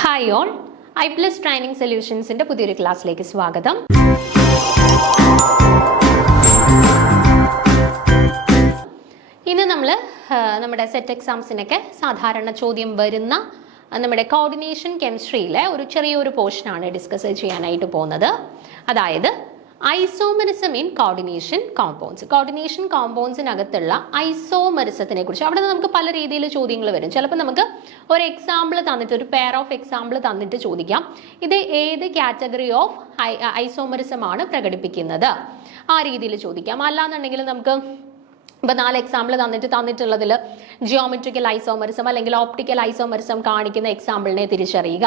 Hi all, I plus training സൊല്യൂഷൻസിന്റെ പുതിയൊരു ക്ലാസ്സിലേക്ക് സ്വാഗതം. ഇന്ന് നമ്മൾ നമ്മുടെ സെറ്റ് എക്സാംസിനൊക്കെ സാധാരണ ചോദ്യം വരുന്ന നമ്മുടെ കോർഡിനേഷൻ കെമിസ്ട്രിയിലെ ഒരു ചെറിയൊരു പോർഷനാണ് ഡിസ്കസ് ചെയ്യാനായിട്ട് പോകുന്നത്. അതായത് isomerism in coordination compounds. Coordination കോമ്പൗണ്ട്സിനകത്തുള്ള ഐസോമെറിസത്തിനെ കുറിച്ച് അവിടെ നമുക്ക് പല രീതിയിൽ ചോദ്യങ്ങൾ വരും. ചിലപ്പോൾ നമുക്ക് ഒരു എക്സാമ്പിൾ തന്നിട്ട്, ഒരു പെയർ ഓഫ് എക്സാമ്പിൾ തന്നിട്ട് ചോദിക്കാം, ഇത് ഏത് കാറ്റഗറി ഓഫ് ഐസോമെറിസം ആണ് പ്രകടിപ്പിക്കുന്നത്, ആ രീതിയിൽ ചോദിക്കാം. അല്ലാന്നുണ്ടെങ്കിൽ നമുക്ക് ഇപ്പം 4 എക്സാമ്പിൾ തന്നിട്ടുള്ളതിൽ ജിയോമെട്രിക്കൽ ഐസോമെറിസം അല്ലെങ്കിൽ ഓപ്റ്റിക്കൽ ഐസോമെറിസം കാണിക്കുന്ന എക്സാമ്പിളിനെ തിരിച്ചറിയുക,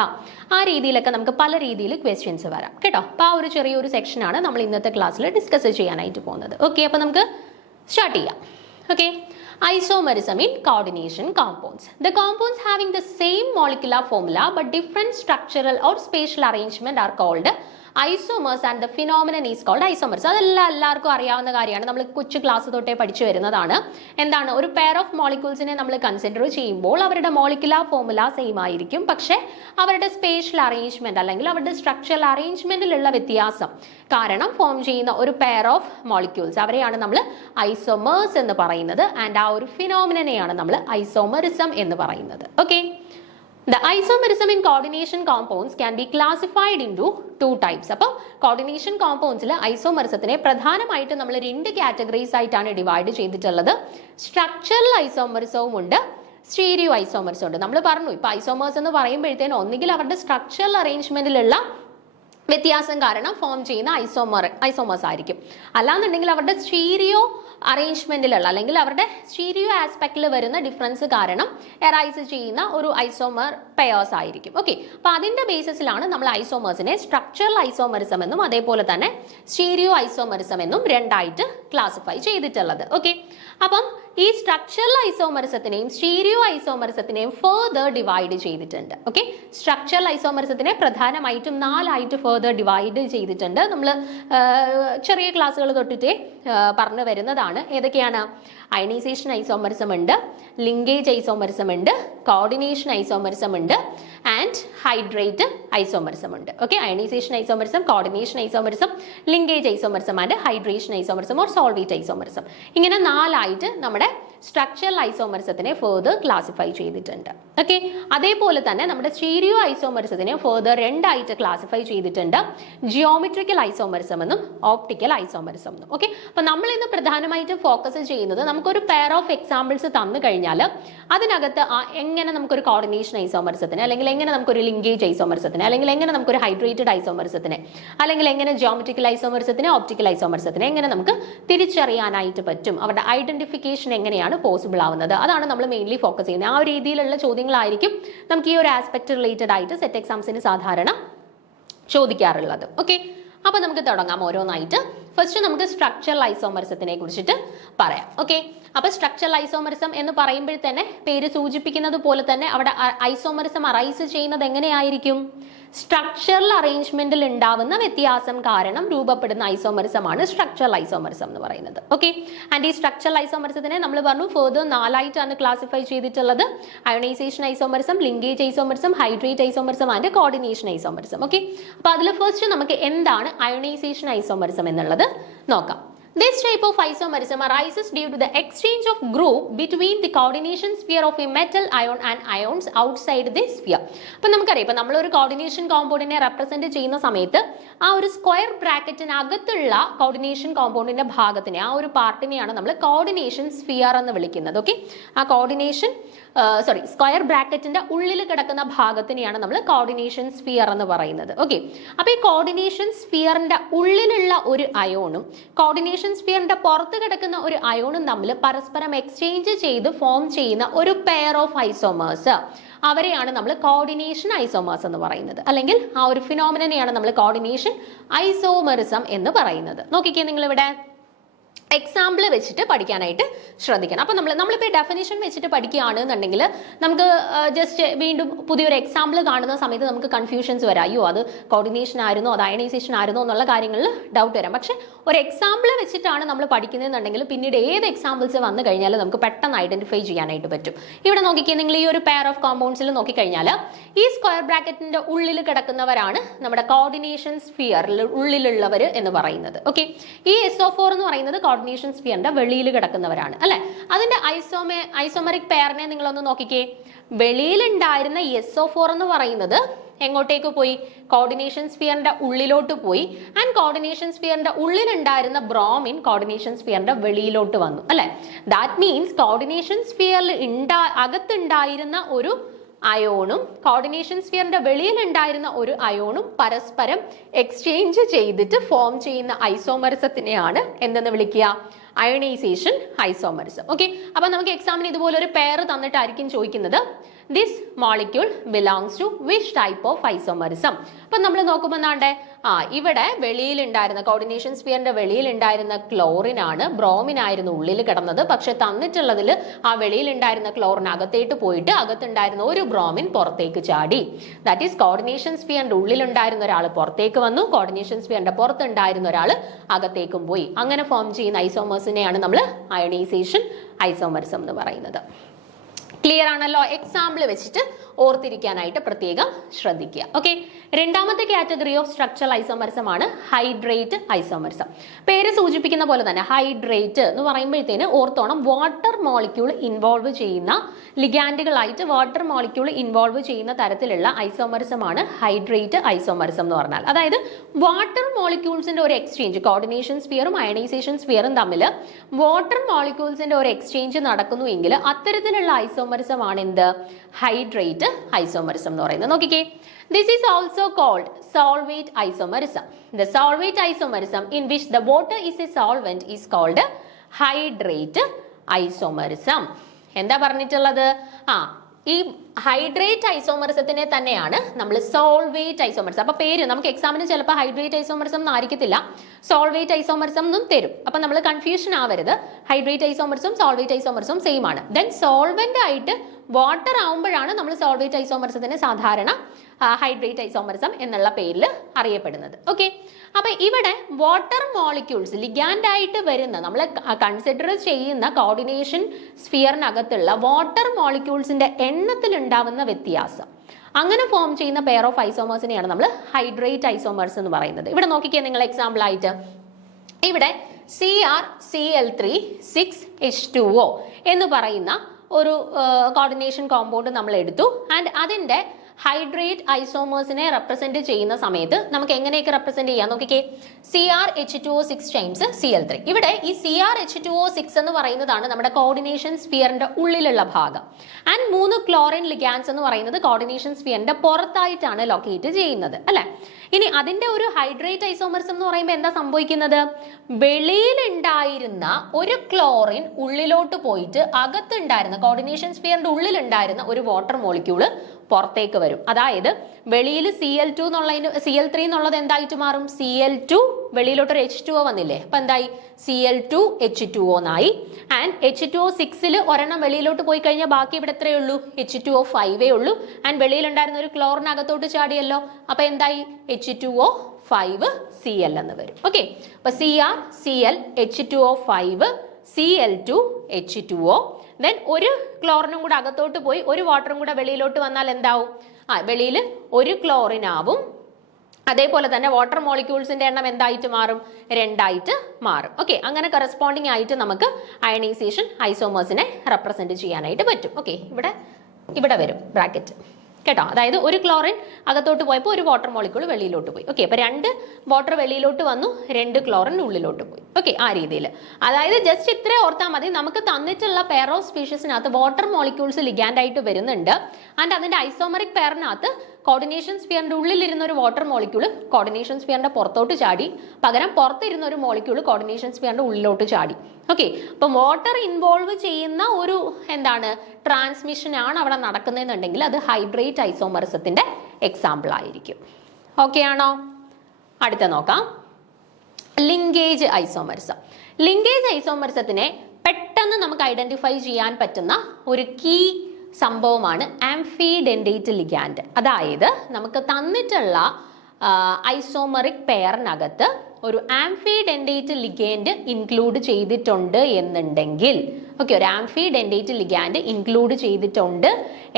ആ രീതിയിലൊക്കെ നമുക്ക് പല രീതിയിൽ ക്വസ്റ്റ്യൻസ് വരാം കേട്ടോ. അപ്പോൾ ആ ഒരു ചെറിയൊരു സെക്ഷനാണ് നമ്മൾ ഇന്നത്തെ ക്ലാസ്സിൽ ഡിസ്കസ് ചെയ്യാനായിട്ട് പോകുന്നത്. ഓക്കെ, അപ്പോൾ നമുക്ക് സ്റ്റാർട്ട് ചെയ്യാം. Okay, isomerism in coordination compounds. The compounds having the same molecular formula but different structural or spatial arrangement are called isomers and the phenomenon is called isomers. അതെല്ലാം എല്ലാവർക്കും അറിയാവുന്ന കാര്യമാണ്, നമ്മൾ കൊച്ചു ക്ലാസ് തൊട്ടേ പഠിച്ചു വരുന്നതാണ്. എന്താണ്, ഒരു പെയർ ഓഫ് മോളിക്യൂൾസിനെ നമ്മൾ കൺസിഡർ ചെയ്യുമ്പോൾ അവരുടെ മോളിക്കുലാർ ഫോർമുല സെയിം ആയിരിക്കും, പക്ഷേ അവരുടെ സ്പേഷ്യൽ അറേഞ്ച്മെന്റ് അല്ലെങ്കിൽ അവരുടെ സ്ട്രക്ചറൽ അറേഞ്ച്മെന്റിലുള്ള വ്യത്യാസം കാരണം ഫോം ചെയ്യുന്ന ഒരു പെയർ ഓഫ് മോളിക്യൂൾസ്, അവരെയാണ് നമ്മൾ ഐസോമേഴ്സ് എന്ന് പറയുന്നത്. ആൻഡ് ആ ഒരു ഫിനോമിനനെയാണ് നമ്മൾ ഐസോമെറിസം എന്ന് പറയുന്നത്. Okay, the isomerism in coordination compounds can be classified into 2 types. അപ്പോൾ കോർഡിനേഷൻ കോമ്പൗണ്ട്സിൽ ഐസോമെറിസത്തിനെ പ്രധാനമായിട്ടും നമ്മൾ 2 കാറ്റഗറീസ് ആയിട്ടാണ് ഡിവൈഡ് ചെയ്തിട്ടുള്ളത്. സ്ട്രക്ചറൽ ഐസോമെറിസവും ഉണ്ട്, സ്റ്റീരിയോ ഐസോമെറിസം ഉണ്ട്. നമ്മൾ പറഞ്ഞു, ഇപ്പൊ ഐസോമേഴ്സ് എന്ന് പറയുമ്പോഴത്തേനും ഒന്നുകിൽ അവരുടെ സ്ട്രക്ചറൽ അറേഞ്ച്മെന്റിലുള്ള വ്യത്യാസം കാരണം ഫോം ചെയ്യുന്ന ഐസോമേഴ്സ് ആയിരിക്കും, അല്ലാന്നുണ്ടെങ്കിൽ അവരുടെ സ്റ്റീരിയോ അറേഞ്ച്മെന്റിലുള്ള അല്ലെങ്കിൽ അവരുടെ സ്റ്റീരിയോ ആസ്പെക്റ്റിൽ വരുന്ന ഡിഫറൻസ് കാരണം എറൈസ് ചെയ്യുന്ന ഒരു ഐസോമർ പെയേഴ്സ് ആയിരിക്കും. ഓക്കെ, അപ്പൊ അതിന്റെ ബേസിസിലാണ് നമ്മൾ ഐസോമേഴ്സിനെ സ്ട്രക്ചറൽ ഐസോമെറിസം എന്നും അതേപോലെ തന്നെ സ്റ്റീരിയോ ഐസോമെറിസം എന്നും 2 ആയിട്ട് ക്ലാസിഫൈ ചെയ്തിട്ടുള്ളത്. ഓക്കെ, അപ്പം ഈ സ്ട്രക്ചറൽ ഐസോമെറിസത്തിനെയും സ്റ്റീരിയോ ഐസോമെറിസത്തിനെയും ഫർദർ ഡിവൈഡ് ചെയ്തിട്ടുണ്ട്. ഓക്കെ, സ്ട്രക്ചറൽ ഐസോമെറിസത്തിനെ പ്രധാനമായിട്ടും 4 ആയിട്ട് ഫർദർ ഡിവൈഡ് ചെയ്തിട്ടുണ്ട്. നമ്മൾ ചെറിയ ക്ലാസ്സുകൾ തൊട്ടിട്ടേ പറഞ്ഞു വരുന്നതാണ്. ഏതൊക്കെയാണ്? അയണൈസേഷൻ ഐസോമെറിസം ഉണ്ട്, ലിങ്കേജ് ഐസോമെറിസം ഉണ്ട്, കോർഡിനേഷൻ ഐസോമെറിസം ഉണ്ട്, ആൻഡ് ഹൈഡ്രേറ്റ് ഐസോമെറിസം ഉണ്ട്. Okay, ionisation isomerism, coordination isomerism, linkage isomerism and hydration isomerism or solvate isomerism. ഇങ്ങനെ 4 ആയിട്ട് നമ്മുടെ സ്ട്രക്ചറൽ ഐസോമെറിസത്തിനെ ഫർദർ ക്ലാസിഫൈ ചെയ്തിട്ടുണ്ട്. ഓക്കെ, അതേപോലെ തന്നെ നമ്മുടെ സ്റ്റീരിയോ ഐസോമെറിസത്തിനെ ഫർദർ 2 ആയിട്ട് ക്ലാസിഫൈ ചെയ്തിട്ടുണ്ട്, ജിയോമെട്രിക്കൽ ഐസോമെറിസം എന്നും ഓപ്റ്റിക്കൽ ഐസോമെറിസം എന്നും. ഓക്കെ, അപ്പൊ നമ്മൾ ഇന്ന് പ്രധാനമായിട്ടും ഫോക്കസ് ചെയ്യുന്നത്, നമുക്കൊരു പെയർ ഓഫ് എക്സാമ്പിൾസ് തന്നു കഴിഞ്ഞാൽ അതിനകത്ത് എങ്ങനെ നമുക്കൊരു കോർഡിനേഷൻ ഐസോമെറിസത്തിന്, അല്ലെങ്കിൽ എങ്ങനെ നമുക്കൊരു ലിങ്കേജ് ഐസോമെറിസത്തിന്, അല്ലെങ്കിൽ എങ്ങനെ നമുക്കൊരു ഹൈഡ്രേറ്റഡ് ഐസോമെറിസത്തിന്, അല്ലെങ്കിൽ എങ്ങനെ ജിയോമെട്രിക്കൽ ഐസോമെറിസത്തിന്, ഓപ്റ്റിക്കൽ ഐസോമെറിസത്തിന് എങ്ങനെ നമുക്ക് തിരിച്ചറിയാനായിട്ട് പറ്റും, അവരുടെ ഐഡന്റിഫിക്കേഷൻ എങ്ങനെയാണ് പോസിബിൾ ആവുന്നത്, അതാണ് നമ്മൾ മെയിൻലി ഫോക്കസ് ചെയ്യുന്നത്. ആ ഒരു രീതിയിലുള്ള ചോദ്യങ്ങളായിരിക്കും നമുക്ക് ഈ ഒരു ആസ്പെക്ട് റിലേറ്റഡ് ആയിട്ട് സെറ്റ് എക്സാംസിന് സാധാരണ ചോദിക്കാറുള്ളത്. ഓക്കെ, അപ്പൊ നമുക്ക് തുടങ്ങാം ഓരോന്നായിട്ട്. ഫസ്റ്റ് നമുക്ക് സ്ട്രക്ചറൽ ഐസോമെറിസത്തിനെ കുറിച്ചിട്ട് പറയാം. ഓക്കെ, അപ്പൊ സ്ട്രക്ചറൽ ഐസോമെറിസം എന്ന് പറയുമ്പോൾ തന്നെ പേര് സൂചിപ്പിക്കുന്നത് പോലെ തന്നെ അവിടെ ഐസോമെറിസം അറൈസ് ചെയ്യുന്നത് എങ്ങനെയായിരിക്കും? സ്ട്രക്ചറൽ അറേഞ്ച്മെന്റിൽ ഉണ്ടാവുന്ന വ്യത്യാസം കാരണം രൂപപ്പെടുന്ന ഐസോമെറിസമാണ് സ്ട്രക്ചറൽ ഐസോമെറിസം എന്ന് പറയുന്നത്. ഓക്കെ, ആൻഡ് ഈ സ്ട്രക്ചറൽ ഐസോമെറിസത്തിനെ നമ്മൾ പറഞ്ഞു ഫർദർ 4 ആയിട്ടാണ് ക്ലാസിഫൈ ചെയ്തിട്ടുള്ളത്. Ionisation isomerism, linkage isomerism, hydrate isomerism and coordination isomerism. Okay, അപ്പൊ അതിൽ ഫസ്റ്റ് നമുക്ക് എന്താണ് അയണൈസേഷൻ ഐസോമെറിസം എന്നുള്ളത് നോക്കാം. This type of isomerism arises due to the exchange of group between the coordination sphere of a metal ion and ions outside the sphere. അപ്പോൾ നമുക്കറിയാം, ഇപ്പൊ നമ്മൾ ഒരു കോർഡിനേഷൻ കോമ്പൗണ്ടിനെ റെപ്രസെന്റ് ചെയ്യുന്ന സമയത്ത് ആ ഒരു സ്ക്വയർ ബ്രാക്കറ്റിനകത്തുള്ള കോർഡിനേഷൻ കോമ്പൗണ്ടിന്റെ ഭാഗത്തിനെ, ആ ഒരു പാർട്ടിനെയാണ് നമ്മൾ കോർഡിനേഷൻ സ്ഫിയർ എന്ന് വിളിക്കുന്നത്. ഓക്കെ, ആ കോർഡിനേഷൻ സ്ക്വയർ ബ്രാക്കറ്റിന്റെ ഉള്ളിൽ കിടക്കുന്ന ഭാഗത്തിനെയാണ് നമ്മൾ കോർഡിനേഷൻ സ്ഫിയർ എന്ന് പറയുന്നത്. ഓക്കെ, അപ്പൊ ഈ കോർഡിനേഷൻ സ്ഫിയറിന്റെ ഉള്ളിലുള്ള ഒരു അയോണും കോർഡിനേഷൻ സ്ഫിയറിന്റെ പുറത്ത് കിടക്കുന്ന ഒരു അയോണും തമ്മിൽ പരസ്പരം എക്സ്ചേഞ്ച് ചെയ്ത് ഫോം ചെയ്യുന്ന ഒരു പെയർ ഓഫ് ഐസോമേഴ്സ്, അവരെയാണ് നമ്മൾ കോർഡിനേഷൻ ഐസോമേഴ്സ് എന്ന് പറയുന്നത്. അല്ലെങ്കിൽ ആ ഒരു ഫിനോമിനനെയാണ് നമ്മൾ കോർഡിനേഷൻ ഐസോമെറിസം എന്ന് പറയുന്നത്. നോക്കിക്കേ നിങ്ങൾ ഇവിടെ എക്സാമ്പിൾ വെച്ചിട്ട് പഠിക്കാനായിട്ട് ശ്രദ്ധിക്കണം. അപ്പം നമ്മളിപ്പോൾ ഡെഫിനിഷൻ വെച്ചിട്ട് പഠിക്കുകയാണെന്നുണ്ടെങ്കിൽ നമുക്ക് ജസ്റ്റ് വീണ്ടും പുതിയൊരു എക്സാമ്പിൾ കാണുന്ന സമയത്ത് നമുക്ക് കൺഫ്യൂഷൻസ് വരാം. അയ്യോ അത് കോർഡിനേഷൻ ആയിരുന്നോ അത് അയണൈസേഷൻ ആയിരുന്നോ എന്നുള്ള കാര്യങ്ങളിൽ ഡൗട്ട് വരാം. പക്ഷെ ഒരു എക്സാമ്പിൾ വെച്ചിട്ടാണ് നമ്മൾ പഠിക്കുന്നതെന്നുണ്ടെങ്കിൽ പിന്നീട് ഏത് എക്സാമ്പിൾസ് വന്നു കഴിഞ്ഞാൽ നമുക്ക് പെട്ടെന്ന് ഐഡന്റിഫൈ ചെയ്യാനായിട്ട് പറ്റും. ഇവിടെ നോക്കിക്കേ, നിങ്ങൾ ഈ ഒരു പെയർ ഓഫ് കോമ്പൗണ്ട്സിൽ നോക്കിക്കഴിഞ്ഞാൽ ഈ സ്ക്വയർ ബ്രാക്കറ്റിന്റെ ഉള്ളിൽ കിടക്കുന്നവരാണ് നമ്മുടെ കോർഡിനേഷൻ സ്ഫിയറിൽ ഉള്ളിലുള്ളവർ എന്ന് പറയുന്നത്. ഓക്കെ, ഈ SO4 എന്ന് പറയുന്നത് കോർഡിനേഷൻ സ്ഫിയറിന്റെ വെളിയിൽ കിടക്കുന്നവരാണ് അല്ലെ. അതിന്റെ ഐസോമറിക് പെയറിനെ നിങ്ങളൊന്ന് നോക്കിക്കേ. വെളിയിലുണ്ടായിരുന്ന SO4 എന്ന് പറയുന്നത് എങ്ങോട്ടേക്ക് പോയി? കോർഡിനേഷൻ സ്ഫിയറിന്റെ ഉള്ളിലോട്ട് പോയി. ആൻഡ് കോർഡിനേഷൻ സ്ഫിയറിന്റെ ഉള്ളിലുണ്ടായിരുന്ന ബ്രോമിൻ കോർഡിനേഷൻ സ്ഫിയറിന്റെ വെളിയിലോട്ട് വന്നു അല്ലെ. ദാറ്റ് മീൻസ് കോർഡിനേഷൻ സ്ഫിയറിൽ അകത്തുണ്ടായിരുന്ന ഒരു അയോണും കോർഡിനേഷൻ സ്ഫിയറിന്റെ വെളിയിൽ ഉണ്ടായിരുന്ന ഒരു അയോണും പരസ്പരം എക്സ്ചേഞ്ച് ചെയ്തിട്ട് ഫോം ചെയ്യുന്ന ഐസോമറിസത്തിനെയാണ് എന്തെന്ന് വിളിക്കുക? Ionisation isomerism. ഓക്കെ, അപ്പൊ നമുക്ക് എക്സാമിന് ഇതുപോലെ ഒരു പെയർ തന്നിട്ടായിരിക്കും ചോദിക്കുന്നത് this molecule belongs to which type of isomerism. അപ്പൊ നമ്മൾ നോക്കുമ്പോൾ എന്താണ്ടേ, ഇവിടെ വെളിയിലുണ്ടായിരുന്ന കോർഡിനേഷൻ സ്ഫിയറിന്റെ വെളിയിലുണ്ടായിരുന്ന ക്ലോറിൻ ആണ്, ബ്രോമിൻ ആയിരുന്നു ഉള്ളിൽ കിടന്നത്. പക്ഷെ തന്നിട്ടുള്ളതിൽ ആ വെളിയിലുണ്ടായിരുന്ന ക്ലോറിൻ അകത്തേട്ട് പോയിട്ട് അകത്തുണ്ടായിരുന്ന ഒരു ബ്രോമിൻ പുറത്തേക്ക് ചാടി. ദാറ്റ് ഈസ് കോർഡിനേഷൻ സ്ഫിയറിന്റെ ഉള്ളിലുണ്ടായിരുന്ന ഒരാൾ പുറത്തേക്ക് വന്നു, കോർഡിനേഷൻ സ്ഫിയറിന്റെ പുറത്തുണ്ടായിരുന്ന ഒരാൾ അകത്തേക്കും പോയി. അങ്ങനെ ഫോം ചെയ്യുന്ന ഐസോമേഴ്സിനെയാണ് നമ്മൾ അയണൈസേഷൻ ഐസോമറിസം എന്ന് പറയുന്നത്. ക്ലിയർ ആണല്ലോ? എക്സാമ്പിൾ വെച്ചിട്ട് ഓർത്തിരിക്കാനായിട്ട് പ്രത്യേകം ശ്രദ്ധിക്കുക. ഓക്കെ, രണ്ടാമത്തെ കാറ്റഗറി ഓഫ് സ്ട്രക്ചറൽ ഐസോമറിസം ആണ് ഹൈഡ്രേറ്റ് ഐസോമറിസം. പേര് സൂചിപ്പിക്കുന്ന പോലെ തന്നെ ഹൈഡ്രേറ്റ് എന്ന് പറയുമ്പോഴത്തേന് ഓർത്തോണം, വാട്ടർ മോളിക്യൂൾ ഇൻവോൾവ് ചെയ്യുന്ന ലിഗാൻഡുകളായിട്ട് വാട്ടർ മോളിക്യൂൾ ഇൻവോൾവ് ചെയ്യുന്ന തരത്തിലുള്ള ഐസോമറിസം ആണ് ഹൈഡ്രേറ്റ് ഐസോമറിസം എന്ന് പറഞ്ഞാൽ. അതായത് വാട്ടർ മോളിക്യൂൾസിന്റെ ഒരു എക്സ്ചേഞ്ച്, കോർഡിനേഷൻ സ്ഫിയറും അയണൈസേഷൻ സ്ഫിയറും തമ്മിൽ വാട്ടർ മോളിക്യൂൾസിന്റെ ഒരു എക്സ്ചേഞ്ച് നടക്കുന്നു എങ്കിൽ അത്തരത്തിലുള്ള ഐസോമറിസം ആണ് എന്ത്? ഹൈഡ്രേറ്റ് ഐസോമറിസം എന്ന് പറയുന്നത്. നോക്കിക്കേ, this is also called solvate isomerism. The solvate isomerism in which the water is a solvent is called hydrate isomerism. എന്താ പറഞ്ഞിട്ടുള്ളത്? ഈ ഹൈഡ്രേറ്റ് ഐസോമറിസത്തിനെ തന്നെയാണ് നമ്മൾ സോൾവേറ്റ് ഐസോമറിസം. അപ്പൊ പേര് നമുക്ക് എക്സാമിന് ചിലപ്പോൾ ഹൈഡ്രേറ്റ് ഐസോമറിസം എന്ന് ആയിരിക്കത്തില്ല, സോൾവേറ്റ് ഐസോമറിസം എന്നും തരും. അപ്പൊ നമ്മൾ കൺഫ്യൂഷൻ ആവരുത്. Hydrate isomerism solvate isomerism same ആണ്. ദെൻ സോൾവെന്റ് ആയിട്ട് വാട്ടർ ആവുമ്പോഴാണ് നമ്മൾ സോൾവേറ്റ് ഐസോമറിസത്തിന് സാധാരണ ഹൈഡ്രേറ്റ് ഐസോമറിസം എന്നുള്ള പേരിൽ അറിയപ്പെടുന്നത്. ഓക്കെ, അപ്പൊ ഇവിടെ വാട്ടർ മോളിക്യൂൾസ് ലിഗാൻഡ് ആയിട്ട് വരുന്ന നമ്മൾ കൺസിഡർ ചെയ്യുന്ന കോർഡിനേഷൻ സ്ഫിയറിനകത്തുള്ള വാട്ടർ മോളിക്യൂൾസിന്റെ എണ്ണത്തിൽ ഉണ്ടാവുന്ന വ്യത്യാസം, അങ്ങനെ ഫോം ചെയ്യുന്ന പെയർ ഓഫ് ഐസോമേഴ്സിനെയാണ് നമ്മൾ ഹൈഡ്രേറ്റ് ഐസോമേഴ്സ് എന്ന് പറയുന്നത്. ഇവിടെ നോക്കിക്കേ, നിങ്ങൾ എക്സാമ്പിൾ ആയിട്ട് ഇവിടെ CrCl3 6H2O എന്ന് പറയുന്ന ഒരു കോർഡിനേഷൻ കോമ്പൗണ്ട് നമ്മൾ എടുത്തു. ആൻഡ് അതിന്റെ ഹൈഡ്രേറ്റ് ഐസോമേഴ്സിനെ റെപ്രസെന്റ് ചെയ്യുന്ന സമയത്ത് നമുക്ക് എങ്ങനെയൊക്കെ റെപ്രസെന്റ് ചെയ്യാം? നോക്കിക്കേ, CrH2O6 ടൈംസ് Cl3. ഇവിടെ ഈ CrH2O6 എന്ന് പറയുന്നതാണ് നമ്മുടെ കോർഡിനേഷൻ സ്ഫിയറിന്റെ ഉള്ളിലുള്ള ഭാഗം. ആൻഡ് 3 ക്ലോറിൻ ലിഗാൻസ് എന്ന് പറയുന്നത് കോർഡിനേഷൻ സ്ഫിയറിന്റെ പുറത്തായിട്ടാണ് ലൊക്കേറ്റ് ചെയ്യുന്നത് അല്ലെ. ഇനി അതിന്റെ ഒരു ഹൈഡ്രേറ്റ് ഐസോമറിസം എന്ന് പറയുമ്പോൾ എന്താ സംഭവിക്കുന്നത്? വെളിയിലുണ്ടായിരുന്ന ഒരു ക്ലോറിൻ ഉള്ളിലോട്ട് പോയിട്ട് അകത്തുണ്ടായിരുന്ന കോർഡിനേഷൻ സ്ഫിയറിന്റെ ഉള്ളിലുണ്ടായിരുന്ന ഒരു വാട്ടർ മോളിക്യൂള് പുറത്തേക്ക് വരും. അതായത് വെളിയിൽ Cl3 എന്നുള്ളത് എന്തായിട്ട് മാറും? Cl2 വെളിയിലോട്ടൊരു H2O വന്നില്ലേ, അപ്പൊ എന്തായി? Cl2H2O എന്നായി. ആൻഡ് H2O6 ഒരെണ്ണം വെളിയിലോട്ട് പോയി കഴിഞ്ഞാൽ ബാക്കി ഇവിടെ എത്രയേ ഉള്ളൂ? H2O5 ഉള്ളൂ. ആൻഡ് വെളിയിലുണ്ടായിരുന്ന ഒരു ക്ലോറിൻ അകത്തോട്ട് ചാടിയല്ലോ, അപ്പൊ എന്തായി? H2O5Cl എന്ന് വരും. ഓക്കെ, അപ്പൊ CrCl H2O5 Cl2H2O. ദെൻ ഒരു ക്ലോറിനും കൂടെ അകത്തോട്ട് പോയി ഒരു വാട്ടറും കൂടെ വെളിയിലോട്ട് വന്നാൽ എന്താവും? വെളിയിൽ ഒരു ക്ലോറിൻ ആവും. അതേപോലെ തന്നെ വാട്ടർ മോളിക്യൂൾസിന്റെ എണ്ണം എന്തായിട്ട് മാറും? 2 മാറും. ഓക്കെ, അങ്ങനെ കറസ്പോണ്ടിങ് ആയിട്ട് നമുക്ക് അയണൈസേഷൻ ഐസോമേഴ്സിനെ റെപ്രസെന്റ് ചെയ്യാനായിട്ട് പറ്റും. ഓക്കെ, ഇവിടെ വരും ബ്രാക്കറ്റ് കേട്ടോ. അതായത് ഒരു ക്ലോറിൻ അകത്തോട്ട് പോയപ്പോൾ ഒരു വാട്ടർ മോളിക്യൂൾ വെളിയിലോട്ട് പോയി. ഓക്കെ, അപ്പൊ 2 വാട്ടർ വെളിയിലോട്ട് വന്നു, 2 ക്ലോറിൻ ഉള്ളിലോട്ട് പോയി. ഓക്കെ, ആ രീതിയിൽ. അതായത് ജസ്റ്റ് ഇത്ര ഓർത്താൽ മതി. നമുക്ക് തന്നിട്ടുള്ള പെയർ ഓഫ് സ്പീഷീസിനകത്ത് വാട്ടർ മോളിക്യൂൾസ് ലിഗാൻഡ് ആയിട്ട് വരുന്നുണ്ട്. ആൻഡ് അതിന്റെ ഐസോമറിക് പെയറിനകത്ത് കോർഡിനേഷൻ സ്ഫിയറിന്റെ ഉള്ളിലിരുന്ന ഒരു വാട്ടർ മോളിക്യൂള് കോർഡിനേഷൻ സ്ഫിയറിന്റെ പുറത്തോട്ട് ചാടി, പകരം പുറത്തിരുന്ന ഒരു മോളിക്യൂള് കോർഡിനേഷൻ സ്ഫിയറിന്റെ ഉള്ളിലോട്ട് ചാടി. ഓക്കെ, അപ്പൊ വാട്ടർ ഇൻവോൾവ് ചെയ്യുന്ന ഒരു ട്രാൻസ്മിഷൻ ആണ് അവിടെ നടക്കുന്നതെന്നുണ്ടെങ്കിൽ അത് ഹൈഡ്രേറ്റ് ഐസോമറിസത്തിന്റെ എക്സാമ്പിൾ ആയിരിക്കും. ഓക്കെ ആണോ? അടുത്ത നോക്കാം. Linkage isomerism. ലിങ്കേജ് ഐസോമർസത്തിനെ പെട്ടെന്ന് നമുക്ക് ഐഡന്റിഫൈ ചെയ്യാൻ പറ്റുന്ന ഒരു കീ സംഭവമാണ് ആംഫിഡെൻഡേറ്റ് ലിഗാൻഡ്. അതായത് നമുക്ക് തന്നിട്ടുള്ള ഐസോമറിക് പെയറിനകത്ത് ഒരു ആംഫിഡെൻഡേറ്റ് ലിഗാൻഡ് ഇൻക്ലൂഡ് ചെയ്തിട്ടുണ്ട് എന്നുണ്ടെങ്കിൽ, ഓക്കെ, ഒരു ആംഫിഡെൻഡേറ്റ് ലിഗാൻഡ് ഇൻക്ലൂഡ് ചെയ്തിട്ടുണ്ട്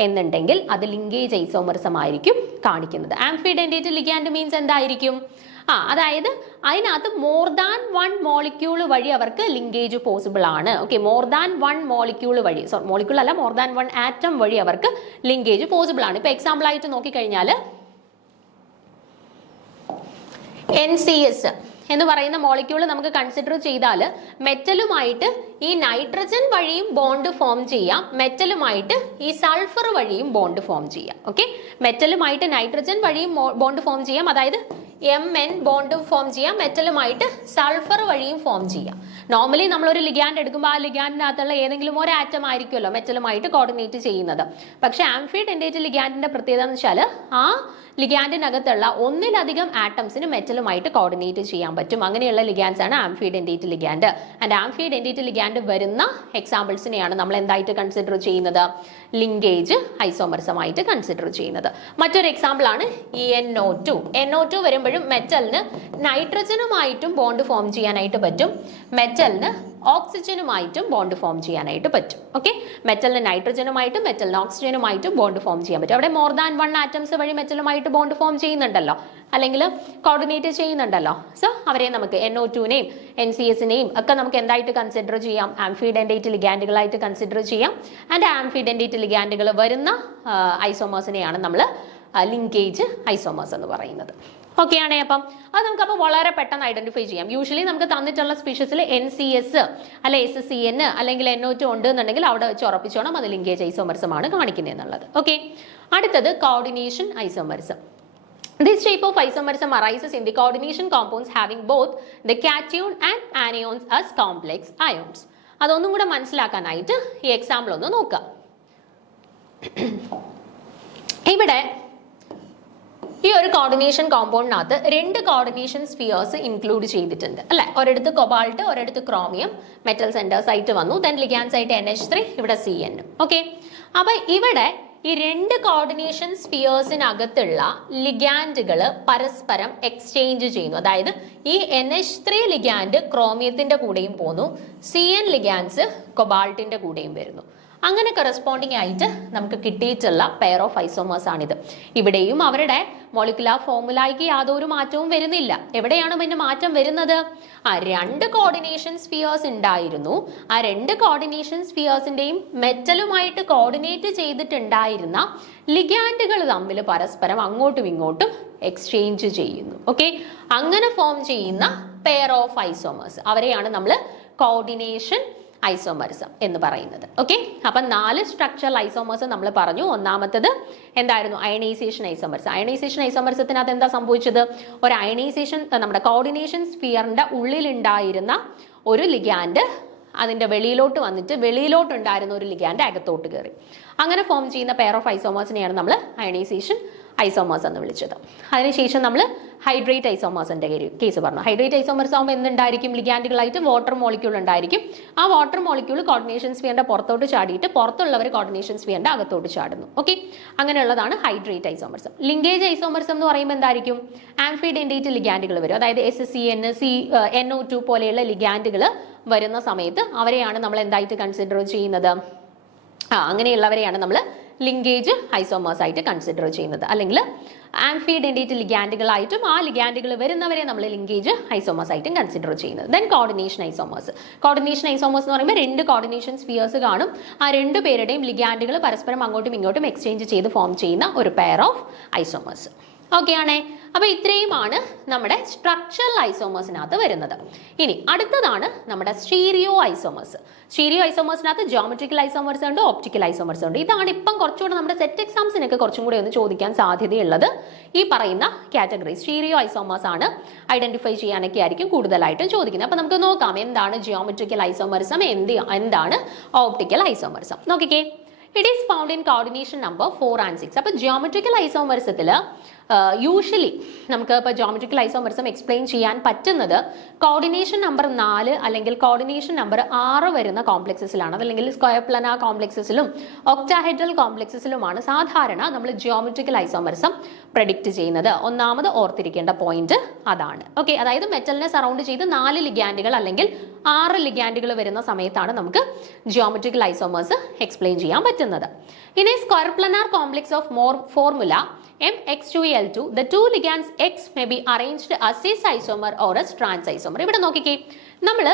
എന്നുണ്ടെങ്കിൽ അത് ലിങ്കേജ് ഐസോമർസം ആയിരിക്കും കാണിക്കുന്നത്. ആംഫിഡെൻഡേറ്റ് ലിഗാൻഡ് മീൻസ് എന്തായിരിക്കും? അതായത് അതിനകത്ത് മോർ ദാൻ വൺ മോളിക്യൂൾ വഴി അവർക്ക് ലിങ്കേജ് പോസിബിൾ ആണ്. Okay, more than one molecule വഴി, മോളിക്യൂൾ അല്ല, മോർ ദാൻ വൺ ആറ്റം വഴി അവർക്ക് ലിങ്കേജ് പോസിബിൾ ആണ്. ഇപ്പൊ എക്സാമ്പിൾ ആയിട്ട് നോക്കിക്കഴിഞ്ഞാൽ NCS എന്ന് പറയുന്ന മോളിക്യൂൾ നമുക്ക് കൺസിഡർ ചെയ്താൽ മെറ്റലുമായിട്ട് ഈ നൈട്രജൻ വഴിയും ബോണ്ട് ഫോം ചെയ്യാം, മെറ്റലുമായിട്ട് ഈ സൾഫർ വഴിയും ബോണ്ട് ഫോം ചെയ്യാം. ഓക്കെ, മെറ്റലുമായിട്ട് നൈട്രജൻ വഴിയും ബോണ്ട് ഫോം ചെയ്യാം, അതായത് Mn ബോണ്ട് ഫോം ചെയ്യാം, മെറ്റലുമായിട്ട് സൾഫർ വഴിയും ഫോം ചെയ്യാം. നോർമലി നമ്മളൊരു ലിഗാൻഡ് എടുക്കുമ്പോൾ ആ ലിഗാൻഡിനകത്തുള്ള ഏതെങ്കിലും ഒരു ആറ്റം ആയിരിക്കുമല്ലോ മെറ്റലുമായിട്ട് കോർഡിനേറ്റ് ചെയ്യുന്നത്. പക്ഷെ ആംഫിഡെൻഡേറ്റ് ലിഗാൻഡിന്റെ പ്രത്യേകത എന്ന് വെച്ചാൽ ആ ലിഗാൻഡിനകത്തുള്ള ഒന്നിലധികം ആറ്റംസിന് മെറ്റലുമായിട്ട് കോർഡിനേറ്റ് ചെയ്യാൻ പറ്റും. അങ്ങനെയുള്ള ലിഗാൻഡ്സ് ആണ് ആംഫിഡെൻഡേറ്റ് ലിഗാൻഡ്. ആൻഡ് ആംഫിഡെൻഡേറ്റ് ലിഗാൻഡ് വരുന്ന എക്സാമ്പിൾസിനെയാണ് നമ്മൾ എന്തായിട്ട് കൺസിഡർ ചെയ്യുന്നത്? ലിങ്കേജ് ഐസോമർസമായിട്ട് കൺസിഡർ ചെയ്യുന്നത്. മറ്റൊരു എക്സാമ്പിൾ ആണ് NO2. NO2 വരുമ്പോഴും മെറ്റലിന് നൈട്രജനുമായിട്ടും ബോണ്ട് ഫോം ചെയ്യാനായിട്ട് പറ്റും, മെറ്റലിന് ഓക്സിജനുമായിട്ടും ബോണ്ട് ഫോം ചെയ്യാനായിട്ട് പറ്റും. ഓക്കെ, മെറ്റലിന് നൈട്രജനുമായിട്ടും മെറ്റലിന് ഓക്സിജനുമായിട്ടും ബോണ്ട് ഫോം ചെയ്യാൻ പറ്റും. അവിടെ മോർ ദാൻ വൺ ആറ്റംസ് വഴി മെറ്റലുമായിട്ട് ബോണ്ട് ഫോം ചെയ്യുന്നുണ്ടല്ലോ, അല്ലെങ്കിൽ കോർഡിനേറ്റ് ചെയ്യുന്നുണ്ടല്ലോ. സോ അവരെ നമുക്ക് NO2നെയും NCSനെയും ഒക്കെ നമുക്ക് എന്തായിട്ട് കൺസിഡർ ചെയ്യാം? ആംഫിഡെൻഡേറ്റ് ലിഗാൻഡുകളായിട്ട് കൺസിഡർ ചെയ്യാം. ആൻഡ് ആംഫിഡെൻഡേറ്റ് ലിഗാൻഡുകൾ വരുന്ന ഐസോമേഴ്സിനെയാണ് നമ്മൾ ലിങ്കേജ് ഐസോമേഴ്സ് എന്ന് പറയുന്നത്. ഓക്കെ ആണേ. അപ്പം അത് നമുക്കപ്പോൾ വളരെ പെട്ടെന്ന് ഐഡന്റിഫൈ ചെയ്യാം. യൂഷ്വലി നമുക്ക് തന്നിട്ടുള്ള സ്പീഷീസിൽ NCS അല്ലെ SCN അല്ലെങ്കിൽ NO2 ഉണ്ട് എന്നുണ്ടെങ്കിൽ അവിടെ വെച്ച് ഉറപ്പിച്ചോണം അത് ലിങ്കേജ് ഐസോമർസം ആണ് കാണിക്കുന്നത് എന്നുള്ളത്. ഓക്കെ, അടുത്തത് coordination isomerism. This type of isomerism arises in the coordination compounds having both the cation and anions as complex ions. അതൊന്നും കൂടെ മനസ്സിലാക്കാനായിട്ട് ഈ എക്സാമ്പിൾ ഒന്ന് നോക്കാം. ഇവിടെ ഈ ഒരു കോർഡിനേഷൻ കോമ്പൗണ്ടിനകത്ത് രണ്ട് കോർഡിനേഷൻ സ്ഫിയേഴ്സ് ഇൻക്ലൂഡ് ചെയ്തിട്ടുണ്ട് അല്ലെ. ഒരിടത്ത് കൊബാൾട്ട്, ഒരിടത്ത് ക്രോമിയം മെറ്റൽ സെന്റേഴ്സ് ആയിട്ട് വന്നു. ദെൻ ലിഗാൻഡ്സ് ആയിട്ട് NH3, ഇവിടെ CN. ഓക്കെ, അപ്പൊ ഇവിടെ ഈ രണ്ട് കോർഡിനേഷൻ സ്ഫിയേഴ്സിനകത്തുള്ള ലിഗാൻഡുകൾ പരസ്പരം എക്സ്ചേഞ്ച് ചെയ്യുന്നു. അതായത് ഈ NH3 ലിഗാൻഡ് ക്രോമിയത്തിന്റെ കൂടെയും പോന്നു, CN ലിഗാൻഡ്സ് കൊബാൾട്ടിന്റെ കൂടെയും വരുന്നു. അങ്ങനെ കറസ്പോണ്ടിങ് ആയിട്ട് നമുക്ക് കിട്ടിയിട്ടുള്ള പെയർ ഓഫ് ഐസോമേഴ്സ് ആണിത്. ഇവിടെയും അവരുടെ മോളിക്കുലാർ ഫോർമുലയ്ക്ക് യാതൊരു മാറ്റവും വരുന്നില്ല. എവിടെയാണ് പിന്നെ മാറ്റം വരുന്നത്? രണ്ട് കോർഡിനേഷൻ സ്ഫിയേഴ്സ് ഉണ്ടായിരുന്നു. ആ രണ്ട് കോർഡിനേഷൻ സ്ഫിയേഴ്സിന്റെയും മെറ്റലുമായിട്ട് കോർഡിനേറ്റ് ചെയ്തിട്ടുണ്ടായിരുന്ന ലിഗാൻഡുകൾ തമ്മിൽ പരസ്പരം അങ്ങോട്ടും ഇങ്ങോട്ടും എക്സ്ചേഞ്ച് ചെയ്യുന്നു. ഓക്കെ, അങ്ങനെ ഫോം ചെയ്യുന്ന പെയർ ഓഫ് ഐസോമേഴ്സ് അവരെയാണ് നമ്മൾ കോർഡിനേഷൻ ഐസോമറിസം എന്ന് പറയുന്നത്. ഓക്കെ, അപ്പൊ 4 സ്ട്രക്ചറൽ ഐസോമേഴ്സ് നമ്മൾ പറഞ്ഞു. ഒന്നാമത്തത് എന്തായിരുന്നു? Ionisation isomerism. അയണൈസേഷൻ ഐസോമർസത്തിനകത്ത് എന്താ സംഭവിച്ചത്? ഒരു അയണൈസേഷൻ നമ്മുടെ കോർഡിനേഷൻ സ്ഫിയറിന്റെ ഉള്ളിലുണ്ടായിരുന്ന ഒരു ലിഗാൻഡ് അതിന്റെ വെളിയിലോട്ട് വന്നിട്ട് വെളിയിലോട്ടുണ്ടായിരുന്ന ഒരു ലിഗാൻഡ് അകത്തോട്ട് കയറി. അങ്ങനെ ഫോം ചെയ്യുന്ന പെയർ ഓഫ് ഐസോമേഴ്സിനെയാണ് നമ്മൾ അയണൈസേഷൻ ഐസോമേഴ്സ് എന്ന് വിളിച്ചത്. അതിനുശേഷം നമ്മൾ ഹൈഡ്രേറ്റ് ഐസോമേഴ്സിന്റെ കേസ് പറഞ്ഞു. ഹൈഡ്രേറ്റ് ഐസോമേഴ്സ് ആകുമ്പോൾ എന്തുണ്ടായിരിക്കും? ലിഗാൻഡുകളായിട്ട് വാട്ടർ മോളിക്യൂൾ ഉണ്ടായിരിക്കും. ആ വാട്ടർ മോളിക്യൂൾ കോർഡിനേഷൻ സ്ഫിയറിന്റെ പുറത്തോട്ട് ചാടിയിട്ട് പുറത്തുള്ളവർ കോർഡിനേഷൻ സ്ഫിയറിന്റെ അകത്തോട്ട് ചാടുന്നു. ഓക്കെ, അങ്ങനെയുള്ളതാണ് ഹൈഡ്രേറ്റ് ഐസോമേഴ്സം. ലിങ്കേജ് ഐസോമേഴ്സം എന്ന് പറയുമ്പോൾ എന്തായിരിക്കും? ആംഫിഡെൻഡേറ്റ് ലിഗാൻഡുകൾ വരും. അതായത് SCN, NO2 പോലെയുള്ള ലിഗാൻഡുകൾ വരുന്ന സമയത്ത് അവരെയാണ് നമ്മൾ എന്തായിട്ട് കൺസിഡർ ചെയ്യുന്നത്? അങ്ങനെയുള്ളവരെയാണ് നമ്മൾ ലിങ്കേജ് ഐസോമേഴ്സ് ആയിട്ട് കൺസിഡർ ചെയ്യുന്നത്. അല്ലെങ്കിൽ ആംഫിഡെൻഡേറ്റ് ലിഗാൻഡുകളായിട്ടും ആ ലിഗാൻഡുകൾ വരുന്നവരെ നമ്മൾ ലിങ്കേജ് ഐസോമേഴ്സ് ആയിട്ടും കൺസിഡർ ചെയ്യുന്നത്. Then coordination isomers. Coordination isomers എന്ന് പറയുമ്പോൾ രണ്ട് കോർഡിനേഷൻ സ്ഫിയേഴ്സ് കാണും. ആ രണ്ടു പേരുടെയും ലിഗാൻഡുകൾ പരസ്പരം അങ്ങോട്ടും ഇങ്ങോട്ടും എക്സ്ചേഞ്ച് ചെയ്ത് ഫോം ചെയ്യുന്ന ഒരു പെയർ ഓഫ് ഐസോമേഴ്സ്. ഓക്കെ ആണേ. അപ്പൊ ഇത്രയുമാണ് നമ്മുടെ സ്ട്രക്ചറൽ ഐസോമേഴ്സിനകത്ത് വരുന്നത്. ഇനി അടുത്തതാണ് നമ്മുടെ സ്റ്റീരിയോ ഐസോമേഴ്സ്. സ്റ്റീരിയോ ഐസോമേഴ്സിനകത്ത് ജോമെട്രിക്കൽ ഐസോമേഴ്സ് ഉണ്ട്, ഓപ്റ്റിക്കൽ ഐസോമേഴ്സ് ഉണ്ട്. ഇതാണ് ഇപ്പം കുറച്ചുകൂടെ നമ്മുടെ സെറ്റ് എക്സാംസിനൊക്കെ കുറച്ചും കൂടി ഒന്ന് ചോദിക്കാൻ സാധ്യതയുള്ളത്. ഈ പറയുന്ന കാറ്റഗറി സ്റ്റീരിയോ ഐസോമേഴ്സ് ആണ് ഐഡന്റിഫൈ ചെയ്യാനൊക്കെ ആയിരിക്കും കൂടുതലായിട്ടും ചോദിക്കുന്നത്. അപ്പൊ നമുക്ക് നോക്കാം എന്താണ് ജിയോമെട്രിക്കൽ ഐസോമറിസം, എന്താണ് ഓപ്റ്റിക്കൽ ഐസോമറിസം. നോക്കിക്കേ, it is found in coordination number 4 and 6. അപ്പൊ ജിയോമെട്രിക്കൽ ഐസോമറിസത്തിൽ യൂഷ്വലി നമുക്ക് ഇപ്പോൾ ജോമെട്രിക്കൽ ഐസോമറിസം എക്സ്പ്ലെയിൻ ചെയ്യാൻ പറ്റുന്നത് കോർഡിനേഷൻ നമ്പർ 4 അല്ലെങ്കിൽ കോർഡിനേഷൻ നമ്പർ 6 വരുന്ന കോംപ്ലക്സസിലാണ്. അതല്ലെങ്കിൽ സ്ക്വയർ പ്ലാനാർ കോംപ്ലക്സസിലും ഒക്ടാഹെഡ്രൽ കോംപ്ലക്സസിലുമാണ് സാധാരണ നമ്മൾ ജിയോമെട്രിക്കൽ ഐസോമറിസം പ്രഡിക്റ്റ് ചെയ്യുന്നത്. ഒന്നാമത് ഓർത്തിരിക്കേണ്ട പോയിന്റ് അതാണ്. ഓക്കെ, അതായത് മെറ്റലിനെ സറൗണ്ട് ചെയ്ത് 4 ലിഗാൻഡുകൾ അല്ലെങ്കിൽ 6 ലിഗാൻഡുകൾ വരുന്ന സമയത്താണ് നമുക്ക് ജിയോമെട്രിക്കൽ ഐസോമേഴ്സ് എക്സ്പ്ലെയിൻ ചെയ്യാൻ പറ്റുന്നത്. ഇനി square planar complex of formula MX2L2, the two ligands X may be arranged as cis isomer or as trans isomer. ഇവിടെ നോക്കിക്കേ, നമ്മൾ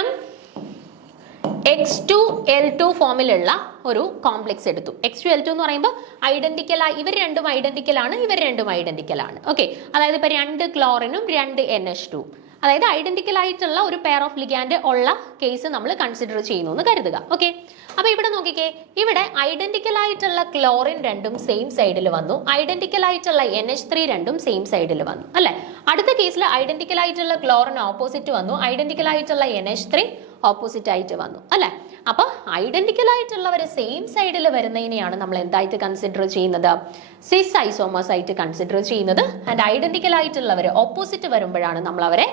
MX2L2 ഫോമിലുള്ള ഒരു കോംപ്ലക്സ് എടുത്തു. X2L2 എന്ന് പറയുമ്പോൾ ഐഡന്റിക്കൽ ആയി, ഇവർ രണ്ടും ഐഡന്റിക്കൽ ആണ്, ഇവർ രണ്ടും ഐഡന്റിക്കൽ ആണ്. ഓക്കെ, അതായത് ഇപ്പൊ 2 ക്ലോറിനും 2 NH2, അതായത് ഐഡന്റിക്കൽ ആയിട്ടുള്ള ഒരു പെയർ ഓഫ് ലിഗാൻഡ് ഉള്ള കേസ് നമ്മൾ കൺസിഡർ ചെയ്യുന്നു എന്ന് കരുതുക. ഓക്കെ, അപ്പൊ ഇവിടെ നോക്കിക്കേ, ഇവിടെ ഐഡന്റിക്കൽ ആയിട്ടുള്ള ക്ലോറിൻ രണ്ടും സെയിം സൈഡിൽ വന്നു, ഐഡന്റിക്കൽ ആയിട്ടുള്ള NH3 രണ്ടും സെയിം സൈഡിൽ വന്നു അല്ലെ. അടുത്ത കേസിൽ ഐഡന്റിക്കൽ ആയിട്ടുള്ള ക്ലോറിൻ ഓപ്പോസിറ്റ് വന്നു, ഐഡന്റിക്കൽ ആയിട്ടുള്ള NH3 ഓപ്പോസിറ്റ് ആയിട്ട് വന്നു അല്ലെ. അപ്പൊ ഐഡന്റിക്കൽ ആയിട്ടുള്ളവർ സെയിം സൈഡിൽ വരുന്നതിനെയാണ് നമ്മൾ എന്തായിട്ട് കൺസിഡർ ചെയ്യുന്നത്? സിസ് ഐസോമേഴ്സ് ആയിട്ട് കൺസിഡർ ചെയ്യുന്നത്. ആൻഡ് ഐഡന്റിക്കൽ ആയിട്ടുള്ളവർ ഓപ്പോസിറ്റ് വരുമ്പോഴാണ് നമ്മൾ അവരെ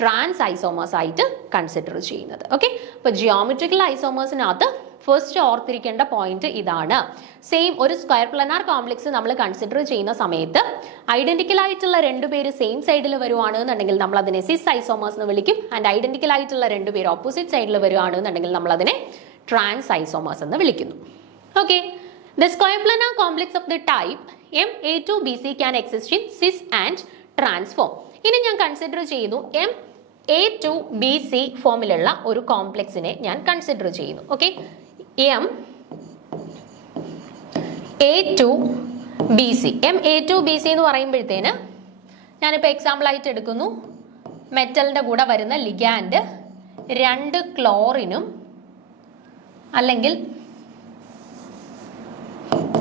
ട്രാൻസ് ഐസോമേഴ്സ് ആയിട്ട് കൺസിഡർ ചെയ്യുന്നത്. ഓക്കെ, അപ്പൊ ജിയോമെട്രിക്കൽ ഐസോമേഴ്സിനകത്ത് ഫസ്റ്റ് ഓർത്തിരിക്കേണ്ട പോയിന്റ് ഇതാണ്. സെയിം ഒരു സ്ക്വയർ പ്ലാനാർ കോംപ്ലക്സ് നമ്മൾ കൺസിഡർ ചെയ്യുന്ന സമയത്ത് ഐഡന്റിക്കൽ ആയിട്ടുള്ള രണ്ടുപേര് സെയിം സൈഡിൽ വരുവാണ് എന്നുണ്ടെങ്കിൽ നമ്മൾ അതിനെ സിസ് ഐസോമേഴ്സ് എന്ന് വിളിക്കും. ആൻഡ് ഐഡന്റിക്കൽ ആയിട്ടുള്ള രണ്ടുപേര് ഓപ്പോസിറ്റ് സൈഡിൽ വരുവാണ് എന്നുണ്ടെങ്കിൽ നമ്മൾ അതിനെ ട്രാൻസ് ഐസോമേഴ്സ് എന്ന് വിളിക്കുന്നു. Okay, the square planar complex of the type MA2BC can exist in cis and trans form. ഇനി ഞാൻ കൺസിഡർ ചെയ്യുന്നു MA2BC ഫോമിലുള്ള ഒരു കോംപ്ലക്സിനെ ഞാൻ കൺസിഡർ ചെയ്യുന്നു. ഓക്കെ, MA2BC എന്ന് പറയുമ്പോഴത്തേന് ഞാനിപ്പോൾ എക്സാമ്പിൾ ആയിട്ട് എടുക്കുന്നു, മെറ്റലിന്റെ കൂടെ വരുന്ന ലിഗാൻഡ് 2 ക്ലോറിനും അല്ലെങ്കിൽ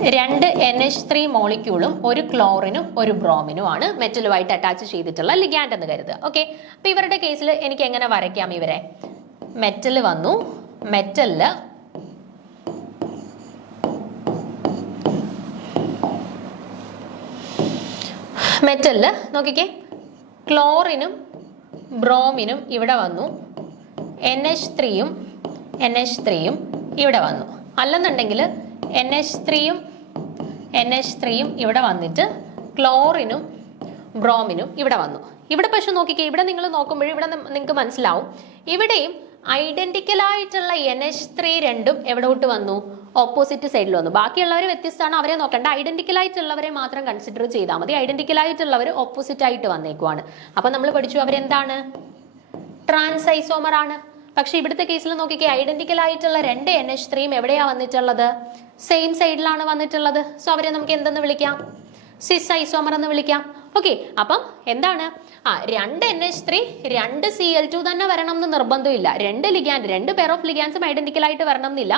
2 NH3 മോളിക്യൂളും 1 ക്ലോറിനും 1 ബ്രോമിനും ആണ് മെറ്റലുമായിട്ട് അറ്റാച്ച് ചെയ്തിട്ടുള്ള ലിഗാൻഡ് എന്ന് കരുതുക. ഓക്കെ, അപ്പൊ ഇവരുടെ കേസിൽ എനിക്ക് എങ്ങനെ വരയ്ക്കാം? ഇവരെ മെറ്റൽ വന്നു, മെറ്റലില് നോക്കിക്കേ, ക്ലോറിനും ബ്രോമിനും ഇവിടെ വന്നു, NH3യും ഇവിടെ വന്നു. അല്ലെന്നുണ്ടെങ്കിൽ NH3യും ഇവിടെ വന്നിട്ട് ക്ലോറിനും ബ്രോമിനും ഇവിടെ വന്നു. ഇവിടെ പക്ഷെ നോക്കിക്കേ, ഇവിടെ നിങ്ങൾ നോക്കുമ്പോൾ ഇവിടെ നിങ്ങൾക്ക് മനസ്സിലാവും, ഇവിടെയും ഐഡന്റിക്കൽ ആയിട്ടുള്ള NH3 രണ്ടും എവിടോട്ട് വന്നു? ഓപ്പോസിറ്റ് സൈഡിൽ വന്നു. ബാക്കിയുള്ളവർ വ്യത്യസ്തമാണ്, അവരെ നോക്കണ്ട. ഐഡന്റിക്കൽ ആയിട്ടുള്ളവരെ മാത്രം കൺസിഡർ ചെയ്താൽ മതി. ഐഡന്റിക്കൽ ആയിട്ടുള്ളവർ ഓപ്പോസിറ്റ് ആയിട്ട് വന്നേക്കുവാണ്. അപ്പൊ നമ്മൾ പഠിച്ചു അവരെന്താണ്? ട്രാൻസ് ഐസോമർ ആണ്. പക്ഷെ ഇവിടുത്തെ കേസിൽ നോക്കിക്കേ, ഐഡന്റിക്കൽ ആയിട്ടുള്ള 2 NH3യും എവിടെയാ വന്നിട്ടുള്ളത്? സെയിം സൈഡിലാണ് വന്നിട്ടുള്ളത്. സോ അവരെ നമുക്ക് എന്തെന്ന് വിളിക്കാം? സിസ് ഐസോമർ എന്ന് വിളിക്കാം. ഓക്കെ, അപ്പം എന്താണ്? 2 NH3 2 Cl2 തന്നെ വരണം എന്ന് നിർബന്ധമില്ല. 2 പെയർ ഓഫ് ലിഗാൻസും ഐഡന്റിക്കൽ ആയിട്ട് വരണം എന്നില്ല.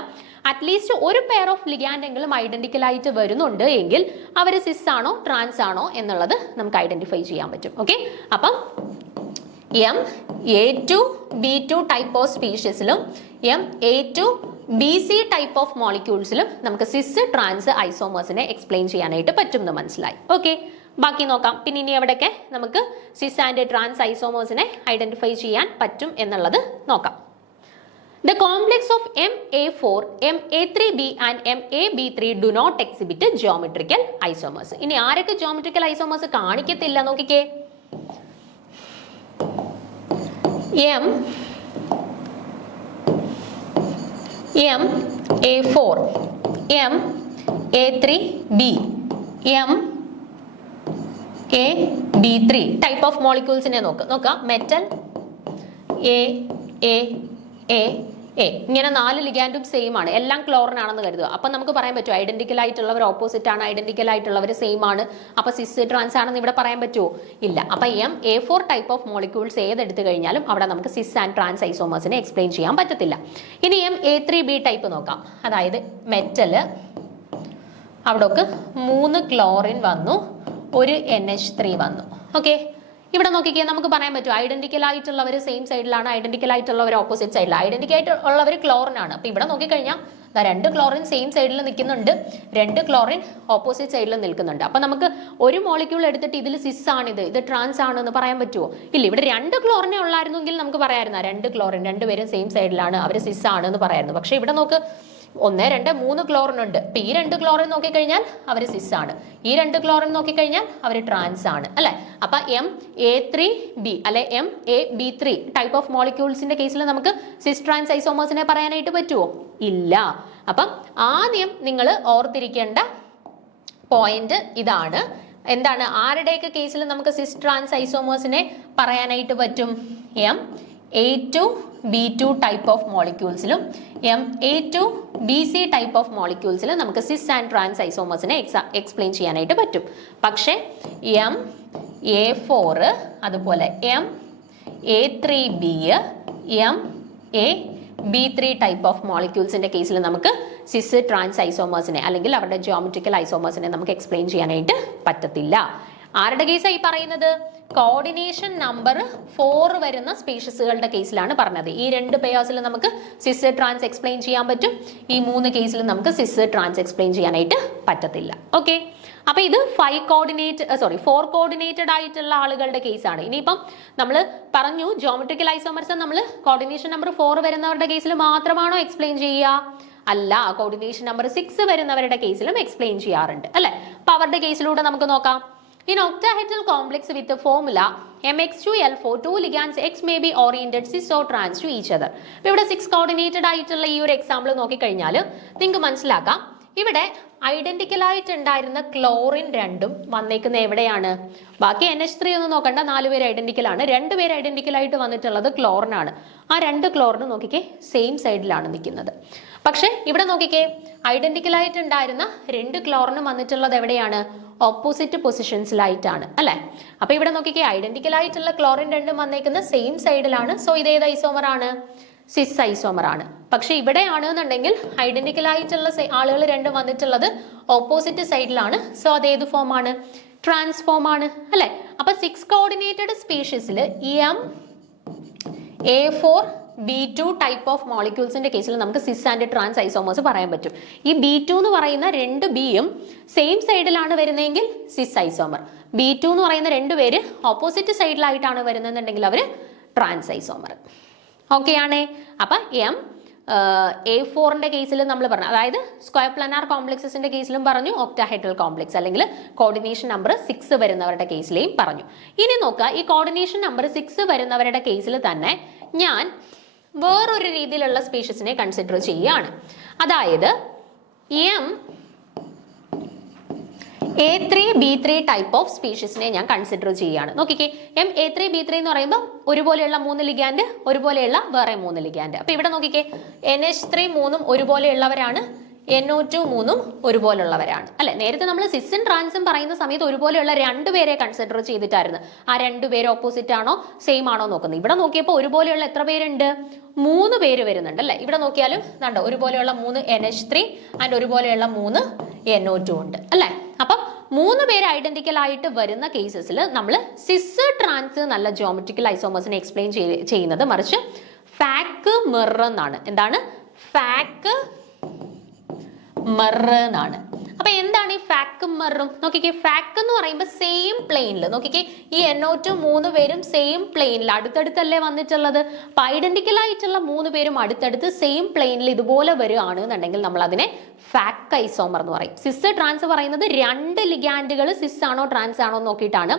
അറ്റ്ലീസ്റ്റ് ഒരു പെയർ ഓഫ് ലിഗാൻഡ് എങ്കിലും ഐഡന്റിക്കൽ ആയിട്ട് വരുന്നുണ്ട് എങ്കിൽ അവർ സിസ് ആണോ ട്രാൻസ് ആണോ എന്നുള്ളത് നമുക്ക് ഐഡന്റിഫൈ ചെയ്യാൻ പറ്റും. ഓക്കെ, അപ്പം MA2B2 ടൈപ്പ് ഓഫ് സ്പീഷീസിലും MA2BC ടൈപ്പ് ഓഫ് മോളിക്യൂൾസിലും നമുക്ക് സിസ് ട്രാൻസ് ഐസോമേഴ്സിനെ എക്സ്പ്ലെയിൻ ചെയ്യാനായിട്ട് പറ്റും എന്ന് മനസ്സിലായി. ഓക്കെ, ബാക്കി നോക്കാം. പിന്നെ ഇനി എവിടെയൊക്കെ നമുക്ക് സിസ് ആൻഡ് ട്രാൻസ് ഐസോമേഴ്സിനെ ഐഡന്റിഫൈ ചെയ്യാൻ പറ്റും എന്നുള്ളത് നോക്കാം. The complex of MA4, MA3B and MAB3 do not exhibit geometrical isomers. ഇനി ആരൊക്കെ geometrical isomers കാണിക്കത്തില്ല നോക്കിക്കേ? MA4, MA3B, MAB3 type of മോളിക്യൂൾസിനെ നോക്കാം. മെറ്റൽ A ഇങ്ങനെ 4 ലിഗാൻഡും സെയിം ആണ്, എല്ലാം ക്ലോറിൻ ആണെന്ന് കരുതുക. അപ്പൊ നമുക്ക് പറയാൻ പറ്റുമോ ഐഡന്റിക്കൽ ആയിട്ടുള്ളവർ ഓപ്പോസിറ്റ് ആണ്, ഐഡന്റിക്കൽ ആയിട്ടുള്ളവർ സെയിം ആണ്, അപ്പൊ സിസ് ട്രാൻസ് ആണെന്ന് ഇവിടെ പറയാൻ പറ്റുമോ? ഇല്ല. അപ്പൊ MA4 ടൈപ്പ് ഓഫ് മോളിക്യൂൾസ് ഏതെടുത്തു കഴിഞ്ഞാലും അവിടെ നമുക്ക് സിസ് ആൻഡ് ട്രാൻസ് ഐസോമേഴ്സിനെ എക്സ്പ്ലെയിൻ ചെയ്യാൻ പറ്റത്തില്ല. ഇനി MA3B ടൈപ്പ് നോക്കാം. അതായത് മെറ്റല് അവിടേക്ക് 3 ക്ലോറിൻ വന്നു, 1 NH3 വന്നു. ഓക്കെ, ഇവിടെ നോക്കിക്കേ, നമുക്ക് പറയാൻ പറ്റും ഐഡന്റിക്കൽ ആയിട്ടുള്ളവർ സെയിം സൈഡിലാണ്, ഐഡന്റിക്കൽ ആയിട്ടുള്ളവർ ഓപ്പോസിറ്റ് സൈഡിലാണ്. ഐഡന്റിക്കൽ ആയിട്ടുള്ളവർ ക്ലോറിൻ ആണ്. അപ്പൊ ഇവിടെ നോക്കിക്കഴിഞ്ഞാൽ രണ്ട് ക്ലോറിൻ സെയിം സൈഡിൽ നിൽക്കുന്നുണ്ട്, രണ്ട് ക്ലോറിൻ ഓപ്പോസിറ്റ് സൈഡിൽ നിൽക്കുന്നുണ്ട്. അപ്പൊ നമുക്ക് ഒരു മോളിക്യൂൾ എടുത്തിട്ട് ഇതിൽ സിസ് ആണിത്, ഇത് ട്രാൻസ് ആണെന്ന് പറയാൻ പറ്റുമോ? ഇല്ല. ഇവിടെ രണ്ട് ക്ലോറിനെ ഉള്ളായിരുന്നെങ്കിൽ നമുക്ക് പറയാമായിരുന്നു രണ്ട് ക്ലോറിൻ രണ്ടുപേരും സെയിം സൈഡിലാണ്, അവർ സിസ് ആണ് എന്ന് പറയായിരുന്നു. പക്ഷെ ഇവിടെ നോക്ക് 1, 2, 3 ക്ലോറിൻ ഉണ്ട്. അപ്പൊ ഈ രണ്ട് ക്ലോറിൻ നോക്കിക്കഴിഞ്ഞാൽ അവർ സിസ് ആണ്, ഈ രണ്ട് ക്ലോറിൻ നോക്കിക്കഴിഞ്ഞാൽ അവർ ട്രാൻസ് ആണ് അല്ലെ. അപ്പൊ MA3B അല്ലെ MAB3 ടൈപ്പ് ഓഫ് മോളിക്യൂൾസിന്റെ കേസിൽ നമുക്ക് സിസ് ട്രാൻസ് ഐസോമേഴ്സിനെ പറയാനായിട്ട് പറ്റുമോ? ഇല്ല. അപ്പം ആദ്യം നിങ്ങൾ ഓർത്തിരിക്കേണ്ട പോയിന്റ് ഇതാണ്. എന്താണ്? ആരുടെയൊക്കെ കേസിൽ നമുക്ക് സിസ് ട്രാൻസ് ഐസോമേഴ്സിനെ പറയാനായിട്ട് പറ്റും? MA2B2 ടൈപ്പ് ഓഫ് മോളിക്യൂൾസിലും MA2BC ടൈപ്പ് ഓഫ് മോളിക്യൂൾസിലും നമുക്ക് സിസ് ആൻഡ് ട്രാൻസ് ഐസോമേഴ്സിനെ എക്സ്പ്ലെയിൻ ചെയ്യാനായിട്ട് പറ്റും. പക്ഷേ MA4 അതുപോലെ MA3B MAB3 ടൈപ്പ് ഓഫ് മോളിക്യൂൾസിന്റെ കേസിൽ നമുക്ക് സിസ് ട്രാൻസ് ഐസോമേഴ്സിനെ അല്ലെങ്കിൽ അവരുടെ ജിയോമെട്രിക്കൽ ഐസോമേഴ്സിനെ നമുക്ക് എക്സ്പ്ലെയിൻ ചെയ്യാനായിട്ട് പറ്റത്തില്ല. ആരുടെ കേസായി പറയുന്നത്? കോർഡിനേഷൻ നമ്പർ 4 വരുന്ന സ്പീഷീസുകളുടെ കേസിലാണ് പറഞ്ഞത്. ഈ രണ്ട് പെയേഴ്സിൽ നമുക്ക് സിസ് ട്രാൻസ് എക്സ്പ്ലെയിൻ ചെയ്യാൻ പറ്റും, ഈ 3 കേസിൽ നമുക്ക് സിസ് ട്രാൻസ് എക്സ്പ്ലെയിൻ ചെയ്യാനായിട്ട് പറ്റത്തില്ല. ഓക്കെ. അപ്പൊ ഇത് 4 കോർഡിനേറ്റഡ് ആയിട്ടുള്ള ആളുകളുടെ കേസാണ്. ഇനിയിപ്പം നമ്മൾ പറഞ്ഞു ജിയോമെട്രിക്കൽ ഐസോമേഴ്സ് നമ്മൾ കോർഡിനേഷൻ നമ്പർ 4 വരുന്നവരുടെ കേസിൽ മാത്രമാണോ എക്സ്പ്ലെയിൻ ചെയ്യുക? അല്ല, കോർഡിനേഷൻ നമ്പർ 6 വരുന്നവരുടെ കേസിലും എക്സ്പ്ലെയിൻ ചെയ്യാറുണ്ട് അല്ലെ. അപ്പൊ അവരുടെ കേസിലൂടെ നമുക്ക് നോക്കാം. In octahedral complex with the formula MX2L4, 2 ligands X may be oriented cis or trans to each other. ഇവിടെ 6 കോർഡിനേറ്റഡ് ആയിട്ടുള്ള ഈ ഒരു എക്സാമ്പിൾ നോക്കിക്കഴിഞ്ഞാൽ നിങ്ങൾക്ക് മനസ്സിലാക്കാം ഇവിടെ ഐഡന്റിക്കൽ ആയിട്ടുണ്ടായിരുന്ന ക്ലോറിൻ രണ്ടും വന്നേക്കുന്ന എവിടെയാണ്? ബാക്കി NH3 ഒന്നും നോക്കണ്ട, 4 പേര് ഐഡന്റിക്കൽ ആണ്. 2 പേര് ഐഡന്റിക്കൽ ആയിട്ട് വന്നിട്ടുള്ളത് ക്ലോറിൻ ആണ്. ആ 2 ക്ലോറിൻ നോക്കിക്കേ സെയിം സൈഡിലാണ് നിൽക്കുന്നത്. പക്ഷെ ഇവിടെ നോക്കിക്കേ ഐഡന്റിക്കൽ ആയിട്ടുണ്ടായിരുന്ന 2 ക്ലോറിനും വന്നിട്ടുള്ളത് എവിടെയാണ്? ഓപ്പോസിറ്റ് പൊസിഷൻസിലായിട്ടാണ് അല്ലെ. അപ്പൊ ഇവിടെ നോക്കിക്കേ ഐഡന്റിക്കൽ ആയിട്ടുള്ള ക്ലോറിൻ രണ്ടും വന്നേക്കുന്ന സെയിം സൈഡിലാണ്. സോ ഇത് ഏത് ഐസോമർ ആണ്? സിസ് ഐസോമർ ആണ്. പക്ഷെ ഇവിടെയാണ് എന്നുണ്ടെങ്കിൽ ഐഡന്റിക്കൽ ആയിട്ടുള്ള ആളുകൾ രണ്ടും വന്നിട്ടുള്ളത് ഓപ്പോസിറ്റ് സൈഡിലാണ്. സോ അത് ഏത് ഫോം ആണ്? ട്രാൻസ്ഫോം ആണ് അല്ലെ. അപ്പൊ 6 കോർഡിനേറ്റഡ് സ്പീഷീസിൽ MA4B2 ടൈപ്പ് ഓഫ് മോളിക്യൂൾസിന്റെ കേസിൽ നമുക്ക് സിസ് ആൻഡ് ട്രാൻസ് ഐസോമേഴ്സ് പറയാൻ പറ്റും. ഈ B2 എന്ന് പറയുന്ന 2 ബിയും സെയിം സൈഡിലാണ് വരുന്നതെങ്കിൽ സിസ് ഐസോമർ. B2 എന്ന് പറയുന്ന 2 പേര് ഓപ്പോസിറ്റ് സൈഡിലായിട്ടാണ് വരുന്നതെന്നുണ്ടെങ്കിൽ അവര് ട്രാൻസ് ഐസോമർ. ഓക്കെ ആണേ. അപ്പൊ A4ന്റെ കേസിൽ നമ്മൾ പറഞ്ഞു, അതായത് സ്ക്വയർ പ്ലാനാർ കോംപ്ലക്സസിന്റെ കേസിലും പറഞ്ഞു, ഒക്ടാഹെഡ്രൽ കോംപ്ലക്സ് അല്ലെങ്കിൽ കോർഡിനേഷൻ നമ്പർ 6 വരുന്നവരുടെ കേസിലെയും പറഞ്ഞു. ഇനി നോക്കുക, ഈ കോർഡിനേഷൻ നമ്പർ 6 വരുന്നവരുടെ കേസിൽ തന്നെ ഞാൻ വേറൊരു രീതിയിലുള്ള സ്പീഷീസിനെ കൺസിഡർ ചെയ്യുകയാണ്. അതായത് MA3B3 ടൈപ്പ് ഓഫ് സ്പീഷീസിനെ ഞാൻ കൺസിഡർ ചെയ്യുകയാണ്. നോക്കിക്കേ, MA3B3 എന്ന് പറയുമ്പോൾ ഒരുപോലെയുള്ള 3 ലിഗാൻഡ്, ഒരുപോലെയുള്ള വേറെ 3 ലിഗാൻഡ്. അപ്പൊ ഇവിടെ നോക്കിക്കേ NH3 3ഉം ഒരുപോലെയുള്ളവരാണ്, NO2 3ഉം ഒരുപോലുള്ളവരാണ് അല്ലെ. നേരത്തെ നമ്മൾ സിസും ട്രാൻസും പറയുന്ന സമയത്ത് ഒരുപോലെയുള്ള 2 പേരെ കൺസിഡർ ചെയ്തിട്ടായിരുന്നു ആ 2 പേര് ഓപ്പോസിറ്റ് ആണോ സെയിം ആണോ നോക്കുന്നത്. ഇവിടെ നോക്കിയപ്പോൾ ഒരുപോലെയുള്ള എത്ര പേരുണ്ട്? 3 പേര് വരുന്നുണ്ട് അല്ലെ. ഇവിടെ നോക്കിയാലും കണ്ടോ ഒരുപോലെയുള്ള 3 NH3 ആൻഡ് ഒരുപോലെയുള്ള 3 NO2 ഉണ്ട് അല്ലെ. അപ്പം 3 പേര് ഐഡന്റിക്കൽ ആയിട്ട് വരുന്ന കേസസിൽ നമ്മൾ സിസ് ട്രാൻസ് നല്ല ജിയോമെട്രിക്കൽ ഐസോമേഴ്സിനെ എക്സ്പ്ലെയിൻ ചെയ്യുന്നത് മറിച്ച് ഫാക്ക് മിറർ എന്നാണ്. എന്താണ്? ഫാക്ക് മിറർ എന്നാണ്. അപ്പൊ എന്താണ് ഈ ഫാക്കും മിററും? നോക്കിക്കേ, ഫാക്ക് എന്ന് പറയുമ്പോൾ സെയിം പ്ലെയിനിൽ നോക്കിക്കേ ഈ NO2 3 പേരും സെയിം പ്ലെയിനിൽ അടുത്തടുത്തല്ലേ വന്നിട്ടുള്ളത്. അപ്പൊ ഐഡന്റിക്കൽ ആയിട്ടുള്ള 3 പേരും അടുത്തടുത്ത് സെയിം പ്ലെയിനിൽ ഇതുപോലെ വരികയാണ് എന്നുണ്ടെങ്കിൽ നമ്മൾ അതിനെ ഫാക്ക് ഐസോമർ എന്ന് പറയും. സിസ് ട്രാൻസ് പറയുന്നത് 2 ലിഗാൻഡുകൾ സിസ് ആണോ ട്രാൻസ് ആണോ നോക്കിയിട്ടാണ്.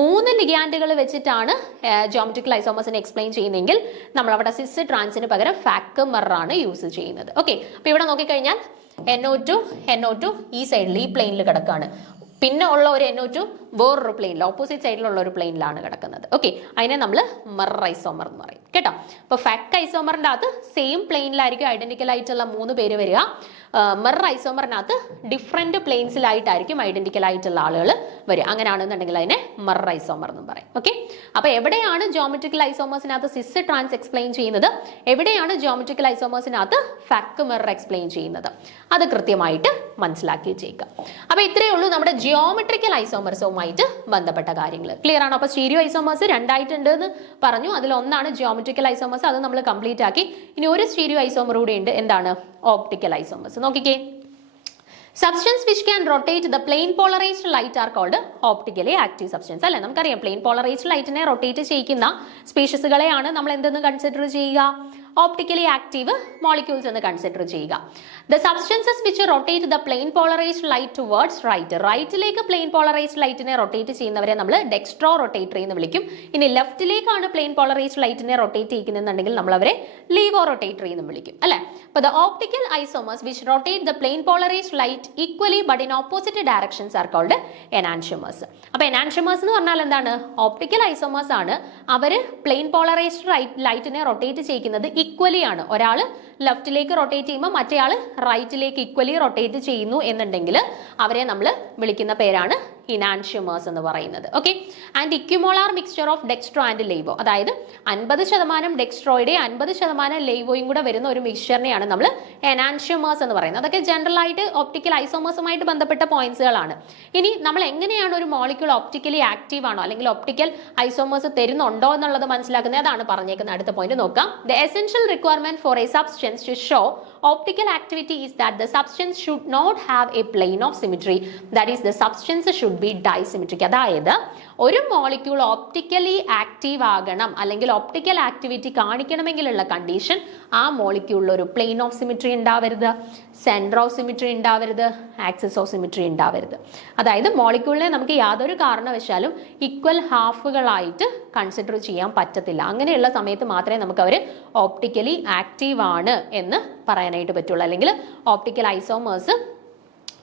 3 ലിഗാൻഡുകൾ വെച്ചിട്ടാണ് ജിയോമെട്രിക്കൽ ഐസോമേഴ്സിനെ എക്സ്പ്ലെയിൻ ചെയ്യുന്നതെങ്കിൽ നമ്മൾ അവിടെ സിസ് ട്രാൻസിന് പകരം ഫാക്ക് മിറർ ആണ് യൂസ് ചെയ്യുന്നത്. ഓക്കെ. അപ്പൊ ഇവിടെ നോക്കിക്കഴിഞ്ഞാൽ NO2 ഈ സൈഡിൽ ഈ പ്ലെയിനിൽ കിടക്കാണ്. പിന്നെ ഉള്ള ഒരു NO2 വേറൊരു പ്ലെയിനിൽ ഓപ്പോസിറ്റ് സൈഡിലുള്ള ഒരു പ്ലെയിനിലാണ് കിടക്കുന്നത്. ഓക്കെ. അതിനെ നമ്മൾ മിറർ ഐസോമർ എന്ന് പറയും കേട്ടോ. അപ്പൊ ഫാക്ക് ഐസോമറിന്റെ അകത്ത് സെയിം പ്ലെയിനിലായിരിക്കും ഐഡന്റിക്കൽ ആയിട്ടുള്ള 3 പേര് വരിക. മിറർ ഐസോമറിനകത്ത് ഡിഫറെന്റ് പ്ലെയിൻസിലായിട്ടായിരിക്കും ഐഡന്റിക്കൽ ആയിട്ടുള്ള ആളുകൾ വരിക. അങ്ങനെയാണെന്നുണ്ടെങ്കിൽ അതിനെ മിറർ ഐസോമർ എന്നും പറയും. ഓക്കെ. അപ്പൊ എവിടെയാണ് ജിയോമെട്രിക്കൽ ഐസോമേഴ്സിനകത്ത് സിസ് ട്രാൻസ് എക്സ്പ്ലെയിൻ ചെയ്യുന്നത്, എവിടെയാണ് ജിയോമെട്രിക്കൽ ഐസോമേഴ്സിനകത്ത് ഫാക്ക് മിറർ എക്സ്പ്ലെയിൻ ചെയ്യുന്നത്, അത് കൃത്യമായിട്ട് മനസ്സിലാക്കി വെച്ചേക്കുക. അപ്പൊ ഇത്രയേ ഉള്ളൂ നമ്മുടെ ജിയോമെട്രിക്കൽ ഐസോമർസുമായിട്ട് ബന്ധപ്പെട്ട കാര്യങ്ങൾ. ക്ലിയർ ആണോ? അപ്പോൾ സ്റ്റീരിയോ ഐസോമേഴ്സ് രണ്ടായിട്ടുണ്ട് എന്ന് പറഞ്ഞു. അതിലൊന്നാണ് ജിയോമെട്രിക്കൽ ഐസോമേഴ്സ്, അത് നമ്മൾ കംപ്ലീറ്റ് ആക്കി. ഇനി ഒരു സ്റ്റീരിയോ ഐസോമർ കൂടി ഉണ്ട്. എന്താണ്? Optical isomers. നോക്കിക്കേ, substance which can rotate the plane polarized light are called optically active substance. അല്ലേ, നമുക്കറിയാം പ്ലെയിൻ പോളറൈസ്ഡ് ലൈറ്റിനെ റൊട്ടേറ്റ് ചെയ്യിക്കുന്ന സ്പീഷീസുകളെയാണ് നമ്മൾ എന്തെന്ന് കൺസിഡർ ചെയ്യുക? ഓപ്റ്റിക്കലി ആക്റ്റീവ് മോളിക്യൂൾസ് എന്ന് കൺസിഡർ ചെയ്യുക. The substances which rotate the plane polarised light towards right, റൈറ്റിലേക്ക് പ്ലെയിൻ പോളറൈസ്ഡ് ലൈറ്റിനെ റൊട്ടേറ്റ് ചെയ്യുന്നവരെ നമ്മൾ ഡെക്സ്ട്രോ റൊട്ടേറ്ററി എന്ന് വിളിക്കും. ഇനി ലെഫ്റ്റിലേക്കാണ് പ്ലെയിൻ പോളറൈസ്ഡ് ലൈറ്റിനെ റൊട്ടേറ്റ് ചെയ്യുന്നുണ്ടെങ്കിൽ നമ്മൾ അവരെ ലീവോ റൊട്ടേറ്ററി എന്ന് വിളിക്കും, അല്ലെ? അപ്പോൾ the optical isomers which rotate the plane polarised light equally but in opposite directions R called enantiomers. അപ്പോൾ എനാൻഷ്യമേഴ്സ് എന്ന് പറഞ്ഞാൽ എന്താണ്? ഓപ്റ്റിക്കൽ ഐസോമേഴ്സ് ആണ്. അവർ പ്ലെയിൻ പോളറൈസ്ഡ് ലൈറ്റിനെ റൊട്ടേറ്റ് ചെയ്യിക്കുന്നത് ഈക്വലി ആണ്. ഒരാൾ ലെഫ്റ്റിലേക്ക് റൊട്ടേറ്റ് ചെയ്യുമ്പോൾ മറ്റേയാൾ റൈറ്റിലേക്ക് ഈക്വലി റൊട്ടേറ്റ് ചെയ്യുന്നു എന്നുണ്ടെങ്കിൽ അവരെ നമ്മൾ വിളിക്കുന്ന പേരാണ് ഇനാൻഷ്യമേഴ്സ് എന്ന് പറയുന്നത്. Okay, and equimolar mixture of dextro and laevo, അതായത് 50% ഡെക്സ്ട്രോയുടെയും 50% ലെയ്വോയും കൂടെ വരുന്ന ഒരു മിക്സ്ചറിനെയാണ് നമ്മൾ എനാൻഷ്യമേഴ്സ് എന്ന് പറയുന്നത്. അതൊക്കെ ജനറൽ ആയിട്ട് ഓപ്റ്റിക്കൽ ഐസോമേഴ്സുമായിട്ട് ബന്ധപ്പെട്ട പോയിന്റ്സുകളാണ്. ഇനി നമ്മൾ എങ്ങനെയാണ് ഒരു മോളിക്യൂൾ ഓപ്റ്റിക്കലി ആക്റ്റീവ് ആണോ അല്ലെങ്കിൽ ഒപ്റ്റിക്കൽ ഐസോമേഴ്സ് തരുന്നുണ്ടോ എന്നുള്ളത് മനസ്സിലാക്കുന്നത്. അതാണ് പറഞ്ഞേക്കുന്ന അടുത്ത പോയിന്റ്. നോക്കാം. The essential requirement for a substance to show optical activity is that the substance should not have a plane of symmetry, that is the substance should be disymmetric. അതായത് ഒരു molecule optically active ആകണം അല്ലെങ്കിൽ optical activity കാണിക്കണമെങ്കിലുള്ള condition ആ മോളിക്യൂളിൽ ഒരു plain of symmetry ഉണ്ടാവരുത്, centre of symmetry ഉണ്ടാവരുത്, axis of symmetry ഉണ്ടാവരുത്. അതായത് മോളിക്യൂളിനെ നമുക്ക് യാതൊരു കാരണവശാലും ഈക്വൽ ഹാഫുകളായിട്ട് കൺസിഡർ ചെയ്യാൻ പറ്റത്തില്ല. അങ്ങനെയുള്ള സമയത്ത് മാത്രമേ നമുക്ക് അവർ ഓപ്റ്റിക്കലി ആക്റ്റീവ് ആണ് എന്ന് പറയാനായിട്ട് പറ്റുള്ളൂ, അല്ലെങ്കിൽ ഓപ്റ്റിക്കൽ ഐസോമേഴ്സ്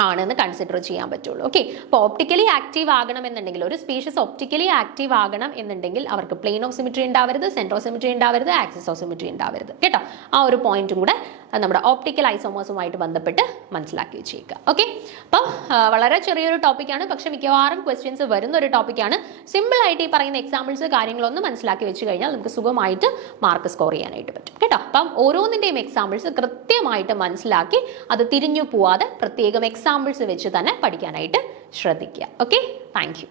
ആണെന്ന് കൺസിഡർ ചെയ്യാൻ പറ്റുള്ളൂ. ഓക്കെ, അപ്പോൾ ഓപ്റ്റിക്കലി ആക്റ്റീവ് ആകണമെന്നുണ്ടെങ്കിൽ ഒരു സ്പീഷീസ് ഒപ്റ്റിക്കലി ആക്റ്റീവ് ആകണം എന്നുണ്ടെങ്കിൽ അവർക്ക് പ്ലെയിൻ ഓഫ് സിമിട്രി ഉണ്ടാവരുത്, സെന്റർ ഓഫ് സിമിട്രി ഉണ്ടാവരുത്, ആക്സിസ് ഓഫ് സിമിട്രി ഉണ്ടാവരുത്. കേട്ടോ, ആ ഒരു പോയിന്റും കൂടെ നമ്മുടെ ഓപ്റ്റിക്കൽ ഐസോമേഴ്സുമായിട്ട് ബന്ധപ്പെട്ട് മനസ്സിലാക്കി വെച്ചേക്കുക. ഓക്കെ, അപ്പം വളരെ ചെറിയൊരു ടോപ്പിക്കാണ്, പക്ഷെ മിക്കവാറും ക്വസ്റ്റ്യൻസ് വരുന്ന ഒരു ടോപ്പിക്കാണ്. സിമ്പിൾ ആയിട്ട് ഈ പറയുന്ന എക്സാമ്പിൾസ് കാര്യങ്ങളൊന്നും മനസ്സിലാക്കി വെച്ച് കഴിഞ്ഞാൽ നമുക്ക് സുഖമായിട്ട് മാർക്ക് സ്കോർ ചെയ്യാനായിട്ട് പറ്റും. കേട്ടോ, അപ്പം ഓരോന്നിൻ്റെയും എക്സാമ്പിൾസ് കൃത്യമായിട്ട് മനസ്സിലാക്കി അത് തിരിഞ്ഞു പോവാതെ പ്രത്യേകം എക്സാമ്പിൾസ് വെച്ച് തന്നെ പഠിക്കാനായിട്ട് ശ്രദ്ധിക്കുക. Okay, thank you.